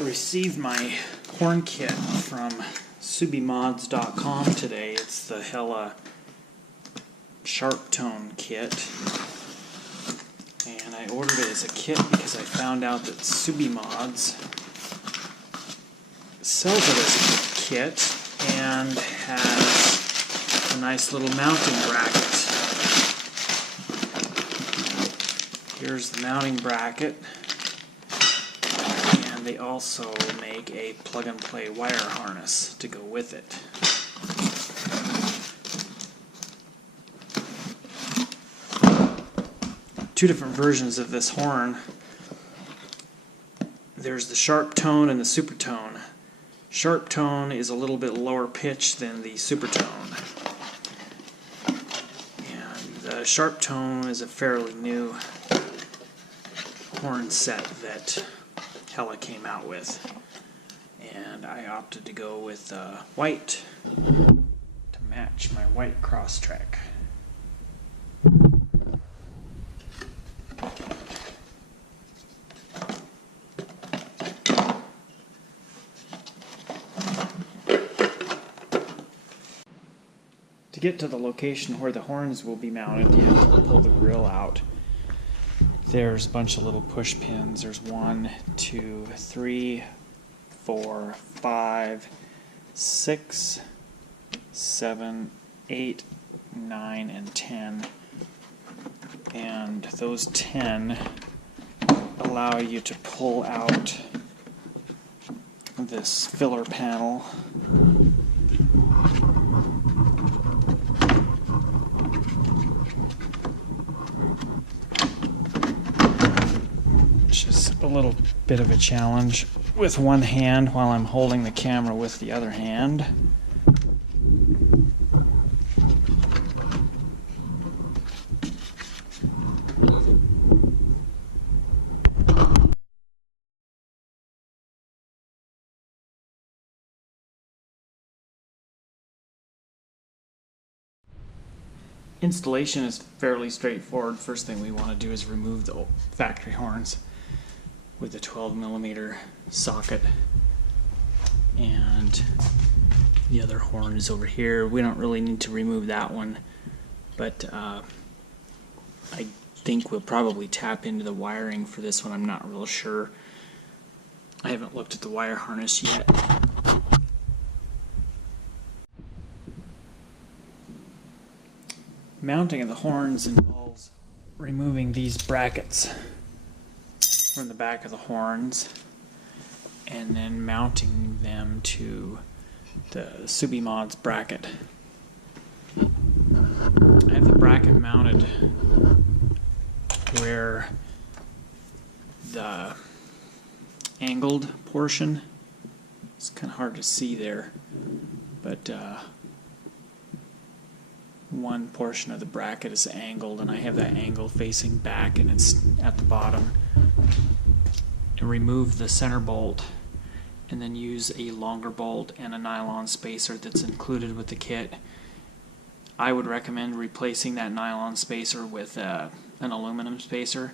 I received my horn kit from subimods.com today. It's the Hella Sharptone kit. And I ordered it as a kit because I found out that Subimods sells it as a kit and has a nice little mounting bracket. Here's the mounting bracket. And they also make a plug-and-play wire harness to go with it. Two different versions of this horn. There's the Sharptone and the Supertone. Sharptone is a little bit lower pitch than the Supertone. And the Sharptone is a fairly new horn set that Hella came out with. And I opted to go with white to match my white Crosstrek. To get to the location where the horns will be mounted, you have to pull the grill out. There's a bunch of little push pins. There's 1, 2, 3, 4, 5, 6, 7, 8, 9, and 10. And those 10 allow you to pull out this filler panel. Which is a little bit of a challenge with one hand while I'm holding the camera with the other hand. Installation is fairly straightforward. First thing we want to do is remove the factory horns with the 12mm socket, and the other horn is over here. We don't really need to remove that one, but I think we'll probably tap into the wiring for this one. I'm not real sure. I haven't looked at the wire harness yet. Mounting of the horns involves removing these brackets from the back of the horns and then mounting them to the Subimods bracket. I have the bracket mounted where the angled portion, it's kind of hard to see there, but one portion of the bracket is angled, and I have that angle facing back and it's at the bottom. And remove the center bolt and then use a longer bolt and a nylon spacer that's included with the kit. I would recommend replacing that nylon spacer with an aluminum spacer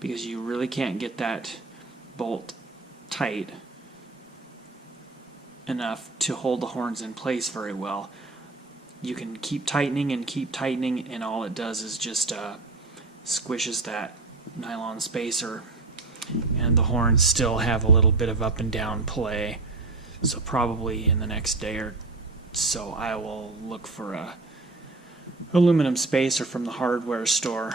because you really can't get that bolt tight enough to hold the horns in place very well. You can keep tightening and all it does is just squishes that nylon spacer, and the horns still have a little bit of up and down play. So probably in the next day or so I will look for a aluminum spacer from the hardware store.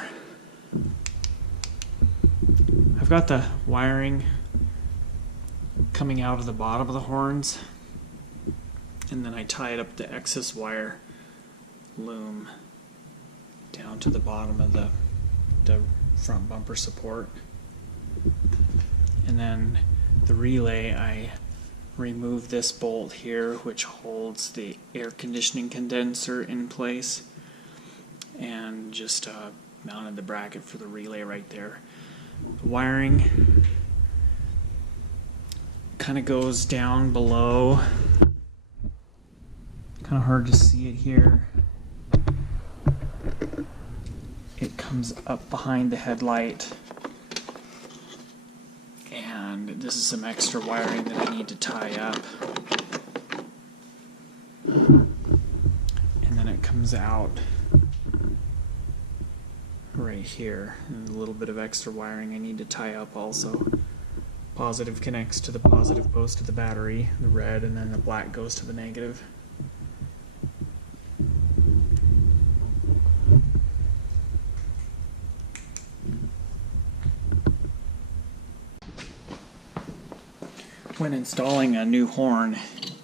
I've got the wiring coming out of the bottom of the horns, and then I tied up the excess wire loom down to the bottom of the front bumper support. And then the relay, I removed this bolt here which holds the air conditioning condenser in place, and just mounted the bracket for the relay right there. The wiring kind of goes down below, kind of hard to see it here. It comes up behind the headlight and this is some extra wiring that I need to tie up. And then it comes out right here, and a little bit of extra wiring I need to tie up also. Positive connects to the positive post of the battery, the red, and then the black goes to the negative. When installing a new horn,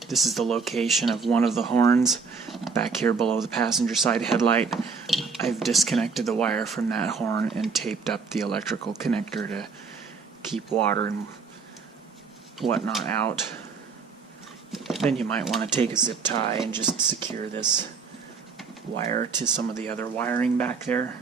this is the location of one of the horns back here below the passenger side headlight. I've disconnected the wire from that horn and taped up the electrical connector to keep water and whatnot out. Then you might want to take a zip tie and just secure this wire to some of the other wiring back there.